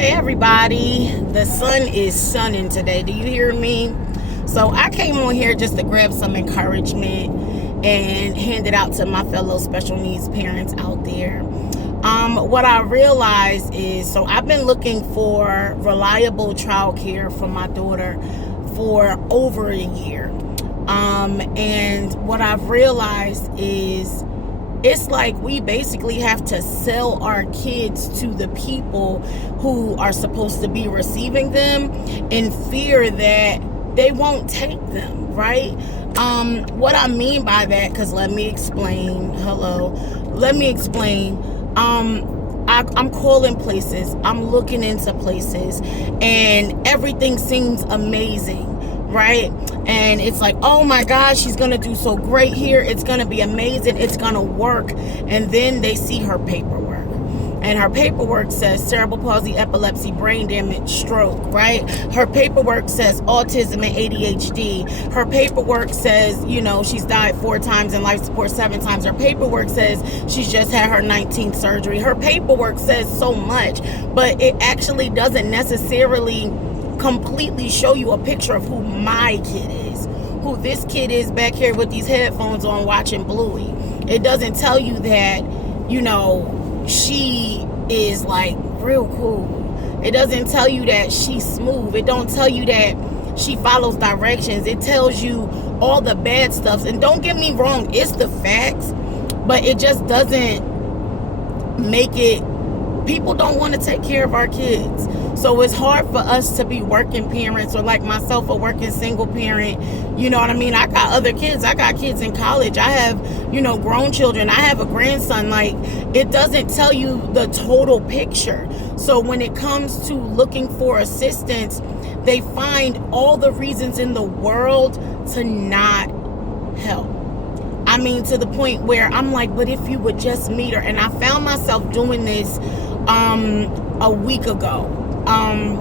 Hey everybody, the sun is sunning today. Do you hear me? So I came on here just to grab some encouragement and hand it out to my fellow special needs parents out there. What I realized is, so I've been looking for reliable childcare for my daughter for over a year. And what I've realized is it's like we basically have to sell our kids to the people who are supposed to be receiving them in fear that they won't take them, right? What I mean by that, because let me explain. I'm calling places, I'm looking into places, and everything seems amazing, right? And it's like, oh my gosh, she's gonna do so great here, it's gonna be amazing, it's gonna work. And then they see her paperwork, and her paperwork says cerebral palsy, epilepsy, brain damage, stroke, right? Her paperwork says autism and ADHD. Her paperwork says, she's died 4 times and life support 7 times. Her paperwork says she's just had her 19th surgery. Her paperwork says so much, but it actually doesn't necessarily completely show you a picture of who my kid is, who this kid is back here with these headphones on watching Bluey. It doesn't tell you that, she is like real cool. It doesn't tell you that she's smooth. It don't tell you that she follows directions. It tells you all the bad stuff. And don't get me wrong, it's the facts, but it just doesn't make it. People don't want to take care of our kids. So it's hard for us to be working parents, or like myself, a working single parent. You know what I mean? I got other kids. I got kids in college. I have, grown children. I have a grandson. Like, it doesn't tell you the total picture. So when it comes to looking for assistance, they find all the reasons in the world to not help. I mean, to the point where I'm like, but if you would just meet her. And I found myself doing this a week ago.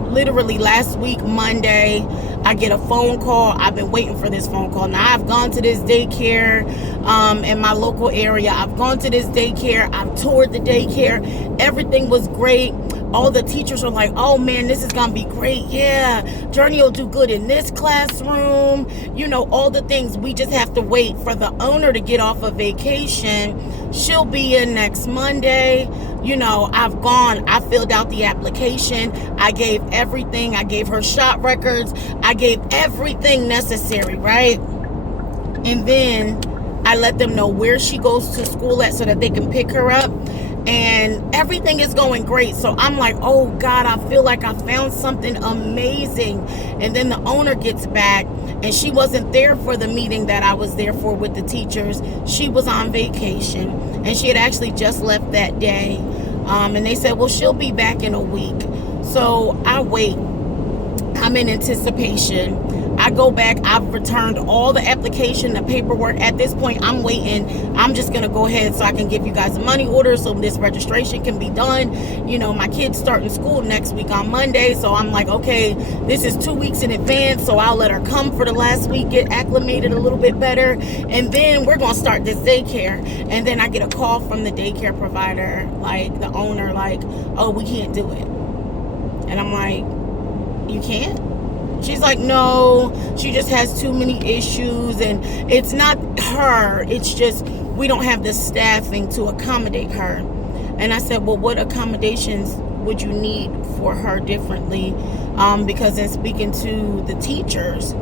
Literally last week, Monday, I get a phone call. I've been waiting for this phone call. Now, I've gone to this daycare in my local area. I've gone to this daycare. I've toured the daycare. Everything was great. All the teachers are like, oh man, this is gonna be great. Yeah, Journey will do good in this classroom. All the things. We just have to wait for the owner to get off of vacation. She'll be in next Monday. I've gone, I filled out the application. I gave everything. I gave her shot records. I gave everything necessary, right? And then I let them know where she goes to school at so that they can pick her up. And everything is going great. So I'm like, oh God, I feel like I found something amazing. And then the owner gets back, and she wasn't there for the meeting that I was there for with the teachers. She was on vacation, and she had actually just left that day. And they said, well, she'll be back in a week. So I wait. I'm in anticipation. I go back. I've returned all the application, the paperwork. At this point, I'm waiting. I'm just going to go ahead so I can give you guys a money order so this registration can be done. My kids starting school next week on Monday. So I'm like, okay, this is 2 weeks in advance. So I'll let her come for the last week, get acclimated a little bit better. And then we're going to start this daycare. And then I get a call from the daycare provider, like the owner, like, oh, we can't do it. And I'm like, you can't? She's like, no, she just has too many issues, and it's not her, it's just we don't have the staffing to accommodate her. And I said, well, what accommodations would you need for her differently? Because in speaking to the teachers,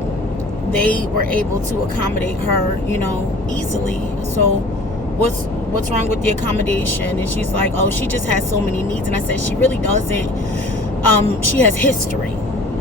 they were able to accommodate her, easily. So what's wrong with the accommodation? And she's like, oh, she just has so many needs. And I said, she really doesn't. She has history.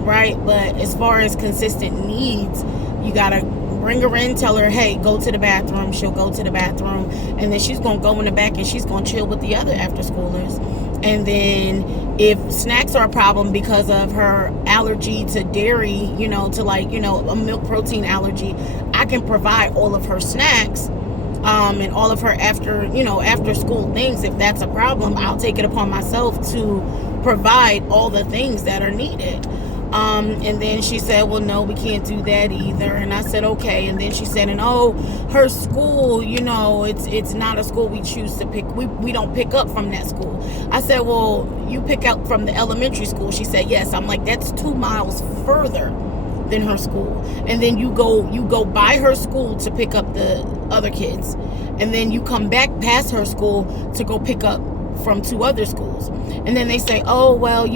Right? But as far as consistent needs, you gotta bring her in, tell her, hey, go to the bathroom. She'll go to the bathroom, and then she's gonna go in the back and she's gonna chill with the other after schoolers. And then if snacks are a problem because of her allergy to dairy, a milk protein allergy, I can provide all of her snacks and all of her after school things. If that's a problem, I'll take it upon myself to provide all the things that are needed. And then she said, well, no, we can't do that either. And I said, okay. And then she said, and her school, it's not a school we choose to pick. We don't pick up from that school. I said, well, you pick up from the elementary school. She said, yes. I'm like, that's 2 miles further than her school. And then you go by her school to pick up the other kids. And then you come back past her school to go pick up from 2 other schools. And then they say, oh, well,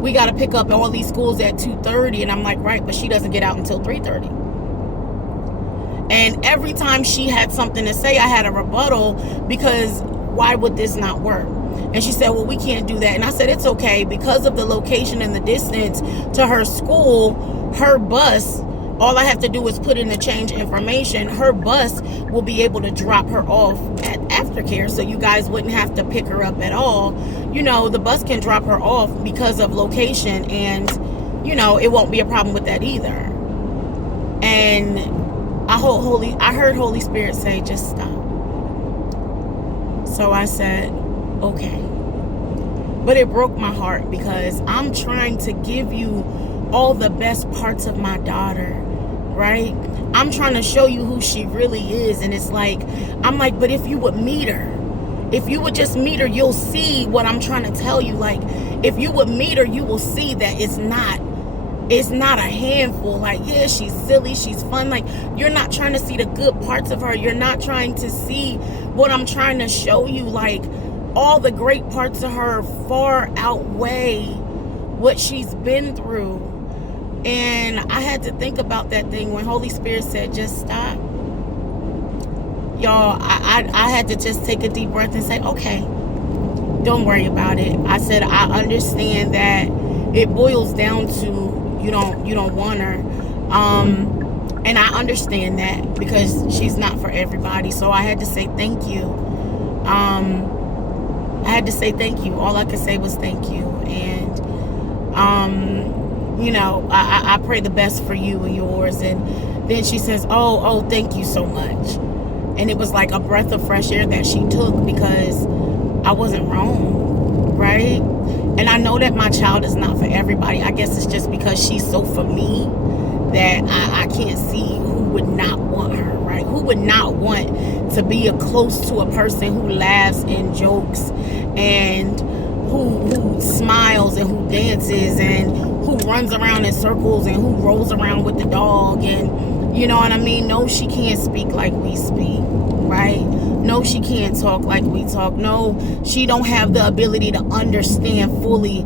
we got to pick up all these schools at 2:30. And I'm like, right, but she doesn't get out until 3:30. And every time she had something to say, I had a rebuttal, because why would this not work? And she said, well, we can't do that. And I said, it's okay, because of the location and the distance to her school, her bus, all I have to do is put in the change information. Her bus will be able to drop her off at aftercare, so you guys wouldn't have to pick her up at all. The bus can drop her off because of location, and it won't be a problem with that either. And I heard Holy Spirit say, just stop. So I said, okay. But it broke my heart, because I'm trying to give you all the best parts of my daughter, right? I'm trying to show you who she really is. And it's like, I'm like, but if you would meet her, if you would just meet her, you'll see what I'm trying to tell you. Like, if you would meet her, you will see that it's not a handful. Like, yeah, she's silly, she's fun. Like, you're not trying to see the good parts of her. You're not trying to see what I'm trying to show you. Like, all the great parts of her far outweigh what she's been through. And I had to think about that thing when Holy Spirit said, just stop. Y'all, I had to just take a deep breath and say, okay, don't worry about it. I said, I understand that it boils down to you don't want her. And I understand that, because she's not for everybody. So I had to say thank you. I had to say thank you. All I could say was thank you. And I pray the best for you and yours. And then she says, oh, thank you so much. And it was like a breath of fresh air that she took, because I wasn't wrong, right? And I know that my child is not for everybody. I guess it's just because she's so for me that I can't see who would not want her, right? Who would not want to be close to a person who laughs and jokes, and who smiles, and who dances, and who runs around in circles, and who rolls around with the dog, and you know what I mean? No, she can't speak like we speak, right? No, she can't talk like we talk. No, she don't have the ability to understand fully,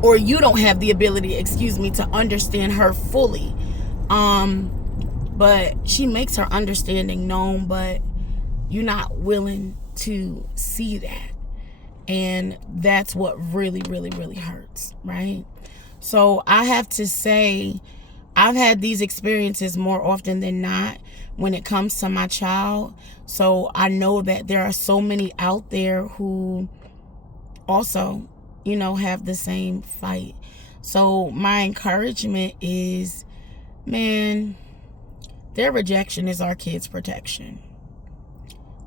or you don't have the ability, to understand her fully. But she makes her understanding known, but you're not willing to see that. And that's what really, really, really hurts, right? So I have to say, I've had these experiences more often than not when it comes to my child. So I know that there are so many out there who also, have the same fight. So my encouragement is, man, their rejection is our kids' protection.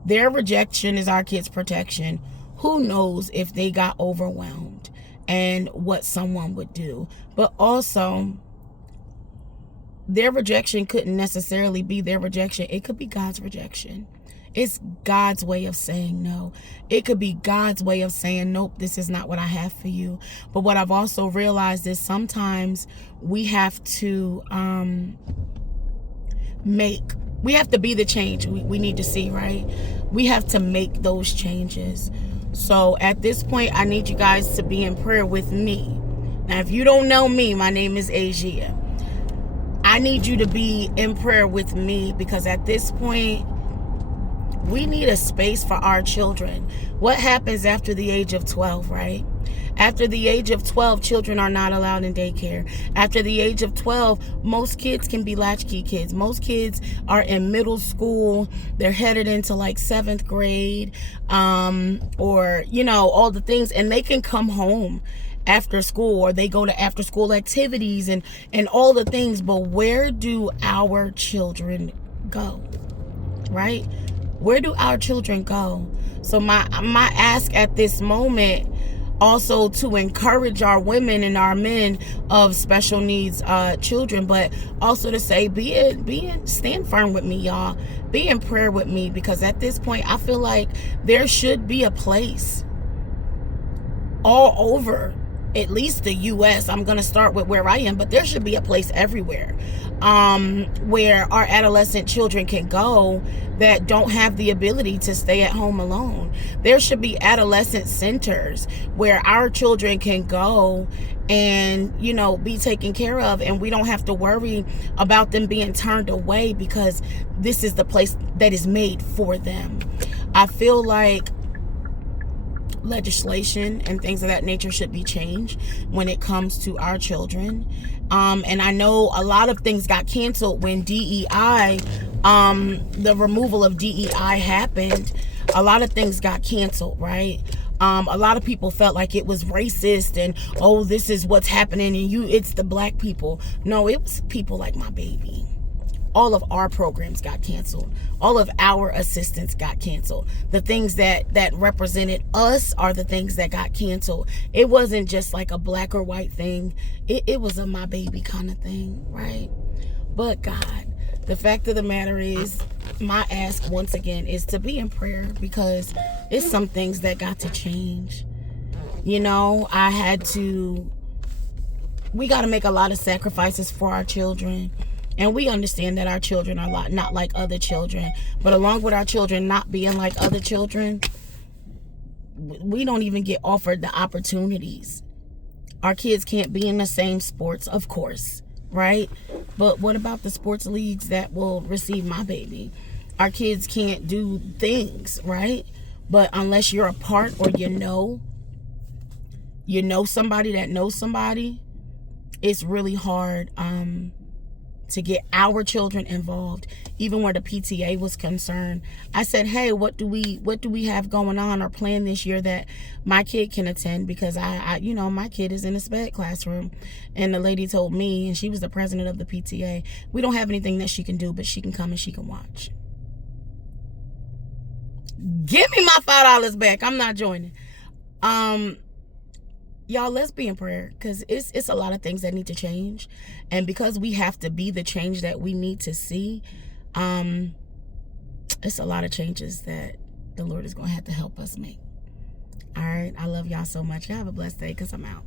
Their rejection is our kids' protection. Who knows if they got overwhelmed and what someone would do. But also, their rejection couldn't necessarily be their rejection. It could be God's rejection. It's God's way of saying no. It could be God's way of saying, nope, this is not what I have for you. But what I've also realized is sometimes we have to we have to be the change we need to see, right? We have to make those changes. So at this point, I need you guys to be in prayer with me. Now, if you don't know me, my name is Asia. I need you to be in prayer with me, because at this point, we need a space for our children. What happens after the age of 12, right? After the age of 12, children are not allowed in daycare. After the age of 12, most kids can be latchkey kids. Most kids are in middle school. They're headed into like 7th grade, or, all the things. And they can come home after school, or they go to after school activities and all the things. But where do our children go, right? Where do our children go? So my ask at this moment, also to encourage our women and our men of special needs children, but also to say, stand firm with me, y'all. Be in prayer with me, because at this point, I feel like there should be a place all over, at least the U.S. I'm going to start with where I am, but there should be a place everywhere where our adolescent children can go that don't have the ability to stay at home alone. There should be adolescent centers where our children can go and, you know, be taken care of, and we don't have to worry about them being turned away, because this is the place that is made for them. I feel like legislation and things of that nature should be changed when it comes to our children. And I know a lot of things got canceled when DEI, the removal of DEI happened. A lot of things got canceled, right? A lot of people felt like it was racist and, oh, this is what's happening, and it's the black people. No, it was people like my baby. All of our programs got canceled. All of our assistance got canceled. The things that represented us are the things that got canceled. It wasn't just like a black or white thing. It was a my baby kind of thing, right? But God, the fact of the matter is, my ask once again is to be in prayer, because it's some things that got to change. You know, we got to make a lot of sacrifices for our children. And we understand that our children are not like other children. But along with our children not being like other children, we don't even get offered the opportunities. Our kids can't be in the same sports, of course, right? But what about the sports leagues that will receive my baby? Our kids can't do things, right? But unless you're a part, or you know somebody that knows somebody, it's really hard to get our children involved. Even where the PTA was concerned, I said, hey, what do we have going on or planned this year that my kid can attend? Because I my kid is in a SPED classroom. And the lady told me, and she was the president of the PTA, we don't have anything that she can do, but she can come and she can watch. Give me my $5 back. I'm not joining. Y'all, let's be in prayer, because it's a lot of things that need to change. And because we have to be the change that we need to see, it's a lot of changes that the Lord is going to have to help us make. All right. I love y'all so much. Y'all have a blessed day, because I'm out.